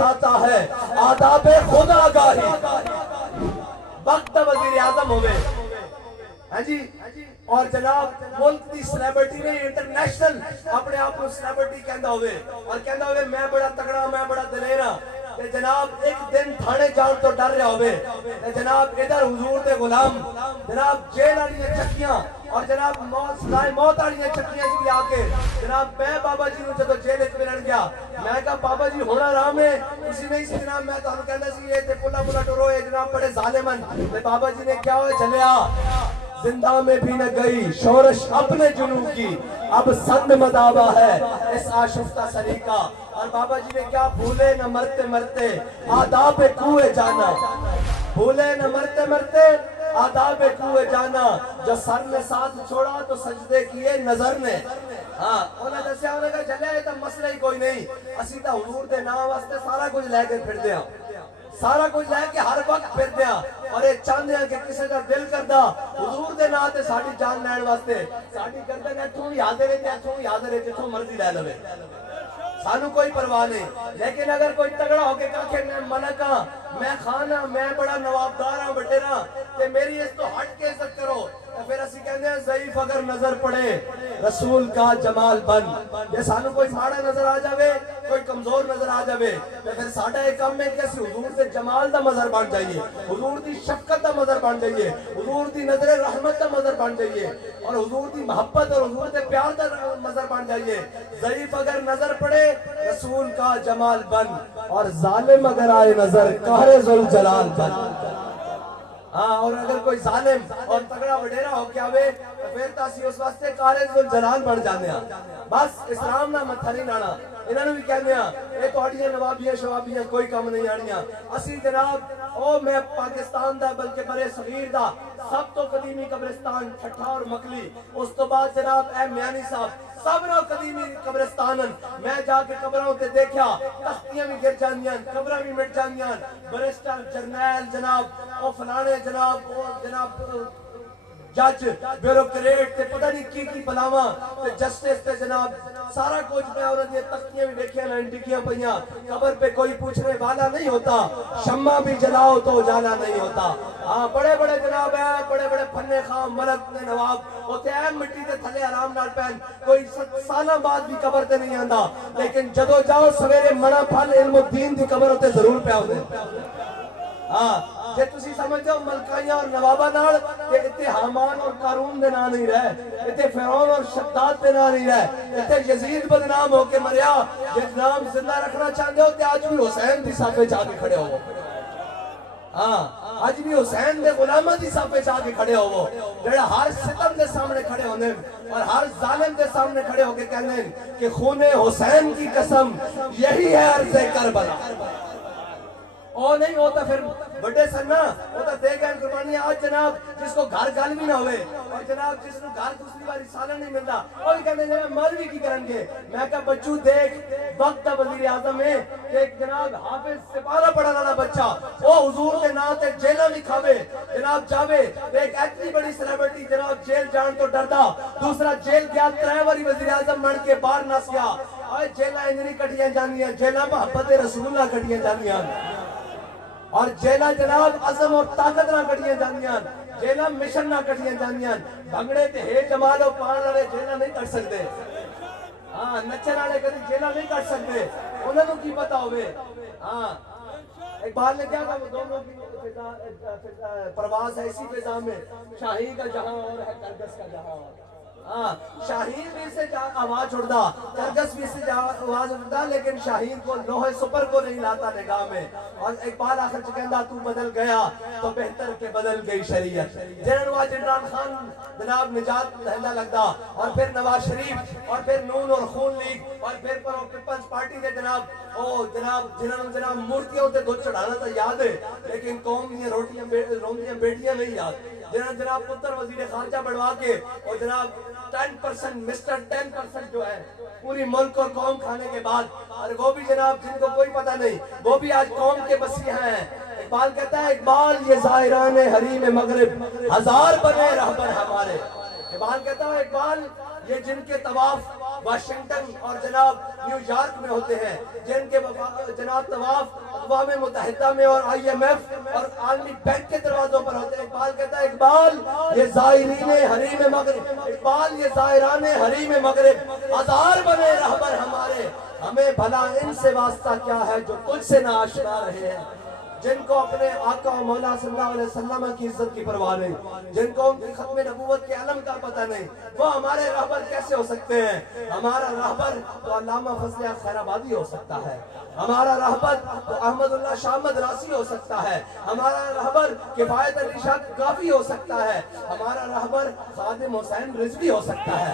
سکھاتا ہے آداب خدا گاہی وقت وزیر اعظم ہوئے ہاں جی اور جناب ملک دی سلیبریٹی نے انٹرنیشنل اپنے آپ کو سلیبریٹی کہندا ہوئے اور کہندا ہوئے میں بڑا تگڑا میں بڑا دلیر ہاں کہ جناب ایک دن تھانے جان تو ڈر رہا ہوئے کہ جناب ادھر حضور دے غلام جناب جیل والی چکیاں اور جناب سزائے موت والی چکیاں جی آ کے جناب میں بابا جی نوں جدوں جیل وچ ملن گیا میں کہا بابا جی ہونا آرام ہے اسی نہیں سی جناب میں تانوں کہندا سی اے تے پلا پلا ٹرو اے جناب بڑے ظالمن تے بابا جی نے کیا ہوئے چلیا زندہ میں بھی نہ گئی شورش اپنے جنوں کی اب سند مداوا ہے اس آشفتہ سلیقہ اور بابا جی نے کیا بھولے نہ مرتے مرتے آداب کوئے جانا بھولے نہ مرتے مرتے آداب کوئے جانا جو سر نے ساتھ چھوڑا تو سجدے کیے نظر نے ہاں انہیں دسیا انہیں کہا چلے یہ تو مسئلہ ہی کوئی نہیں اسی تا حضور دے نام واسطے سارا کچھ لے کے پھر دیا سارا کچھ لے کے ہر وقت پھر دیا اور یہ چاہتے ہیں کہ کسی کا دل کردہ حضور دے نام تے ساڑی جان لین واسطے ساڑی کردہ نے اتھوں ہی حاضر ہے اتھوں ہی حاضر ہے جتھوں مرضی لے لوے سانو کوئی پرواہ نہیں لیکن اگر کوئی تگڑا ہو کے کہا کہ میں ملک ہاں میں خان ہاں میں بڑا نوابدار ہاں بٹیرا تے میری اس تو ہٹ کے عزت کرو تو پھر اسی کہتے ہیں ضعیف اگر نظر پڑے رسول کا جمال بن یہ سانو کوئی ماڑا نظر آ جاوے کوئی کمزور نظر آ جاوے تو پھر ساڑھا ایک کام میں کہ اسی حضور دے جمال دا مظہر بن جائیے حضور دی شفقت دا مظہر بن جائیے حضور دی نظر رحمت دا مظہر بن جائیے اور حضور دی محبت اور حضور دے پیار دا مظہر بن جائیے ضعیف اگر نظر پڑے رسول کا جمال بن اور ظالم اگر آئے نظر قہر ذوالجلال بن ہاں اور اگر کوئی ظالم اور تگڑا وڈیرا ہو کیا ہوئے تو پھر تاسی اس واسطے قہر ذوالجلال بن جانے ہیں بس اسلام نہ متھا نہیں لانا انہوں نے بھی کہنے ہیں اے توڑیاں نوابیاں شوابیاں کوئی کام نہیں آنیاں اسی جناب او میں پاکستان دا بلکہ برے صغیر دا سب تو قدیمی قبرستان ٹھٹھا اور مکلی اس تو بعد جناب اے میانی صاحب سب نو قدیمی قبرستانن میں جا کے قبروں تے دیکھا تختیاں بھی گر جانیاں قبریں بھی مٹ جانیاں برسٹر جرنیل جناب او فلانے جناب او جناب جج بیوروکریٹ تے پتہ نہیں کی بلاواں تے جسٹس تے جناب سارا کچھ میں اور یہ تختیاں بھی دیکھیاں نہ ٹکیاں پئیاں قبر پہ کوئی پوچھنے والا نہیں ہوتا شمع بھی جلاؤ تو اجالا نہیں ہوتا ہاں بڑے بڑے جناب ہیں بڑے بڑے پھنے خام ملک نے نواب ہوتے ہیں مٹی تے تھلے آرام نال پہن کوئی سالہ بعد بھی قبر تے نہیں آندا لیکن جدو جاؤ سویرے منا پھل علم الدین دی قبر ہوتے ضرور پہ ہوتے ہاں جے تسی سمجھو ملکائیاں اور نوابہ نال کہ اتے حامان اور قارون دے نا نہیں رہے اتے فرعون اور شداد دے نا نہیں رہے اتے یزید بدنام ہو کے مریا جس نام زندہ رکھنا چاہتے ہو تے آج بھی حسین دی صافے جا کے کھڑے ہو ہاں آج بھی حسین دے غلامہ دی صافے جا کے کھڑے ہو جڑا ہر ستم دے سامنے کھڑے ہونے اور ہر ظالم دے سامنے کھڑے ہو کے کہنے کہ خون حسین کی قسم یہی ہے عرض کربلا او نہیں ہوتا پھر بڑے سننا ہوتا دے گئے قربانی آج جناب جس کو گھر گل بھی نہ ہوئے اور جناب جس کو گھر دوسری باری سالہ نہیں ملتا وہ بھی کہنے جناب مولوی کی کرن گے میں کہا بچو دیکھ وقت وزیر اعظم ہے کہ ایک جناب حافظ سپارہ پڑھا لانا بچہ وہ حضور کے نام تے جیلہ بھی کھاوے جناب جاوے ایک ایتنی بڑی سلیبریٹی جناب جیل جان تو ڈردا دوسرا جیل گیا 3 باری وزیر اعظم بن کے باہر نہ سیا اور جیلہ انجنی کٹیاں جانیاں جیلہ محبت رسول اللہ کٹیاں جانیاں اور جیلہ جناب عظم اور طاقت نہ کٹیاں جانیاں جیلہ مشن نہ کٹیاں جانیاں بھنگڑے تے ہے جمال و پان والے جیلہ نہیں کٹ سکتے ہاں نچن والے کدی جیلہ نہیں کٹ سکتے انہوں نے کی پتا ہوئے ہاں اقبال نے کیا کہا دونوں کی پرواز ہے اسی فضا میں شاہی کا جہاں اور ہے کرگس کا جہاں شاہین بھی سے آواز اڑتا کرگس بھی سے آواز اڑتا لیکن شاہین کو لوہے سپر کو نہیں لاتا نگاہ میں اور اقبال آخر چکندہ تو بدل گیا تو بہتر کے بدل گئی شریعت جنہوں نواز عمران خان جناب نجات دہندہ لگتا اور پھر نواز شریف اور پھر نون اور خون لیگ اور پھر پیپلز پارٹی دے جناب مورتیوں تے دو چڑھانا تا یاد ہے لیکن قوم یہ روٹیاں بیٹیاں نہیں یاد جناب پتر وزیر خارجہ بڑھوا کے اور جناب 10% مسٹر 10% جو ہے پوری ملک اور قوم کھانے کے بعد اور وہ بھی جناب جن کو کوئی پتہ نہیں وہ بھی آج قوم کے مسیح ہیں اقبال کہتا ہے اقبال یہ زائران حریم مغرب ہزار بنے رہبر ہمارے اقبال کہتا ہے اقبال یہ جن کے طواف واشنگٹن اور جناب نیو یارک میں ہوتے ہیں، جن کے جناب طواف اقوام متحدہ میں اور IMF اور عالمی بینک کے دروازوں پر ہوتے ہیں، اقبال کہتا ہے اقبال یہ زائرین حریم مغرب، اقبال یہ زائران حریم مغرب ہزار بنے رہبر ہمارے، ہمیں بھلا ان سے واسطہ کیا ہے جو تجھ سے نہ آشنا رہے ہیں۔ جن کو اپنے آقا و مولا صلی اللہ علیہ وسلم کی عزت کی پرواہ نہیں، جن کو ان کی ختم نبوت کے علم کا پتہ نہیں، وہ ہمارے رہبر کیسے ہو سکتے ہیں؟ ہمارا رہبر تو علامہ فضل خیر آبادی ہو سکتا ہے، ہمارا رہبر تو احمد اللہ شاہ احمد راسی ہو سکتا ہے، ہمارا رہبر کفایت علی شاہ کافی ہو سکتا ہے، ہمارا رہبر خادم حسین رضوی ہو سکتا ہے۔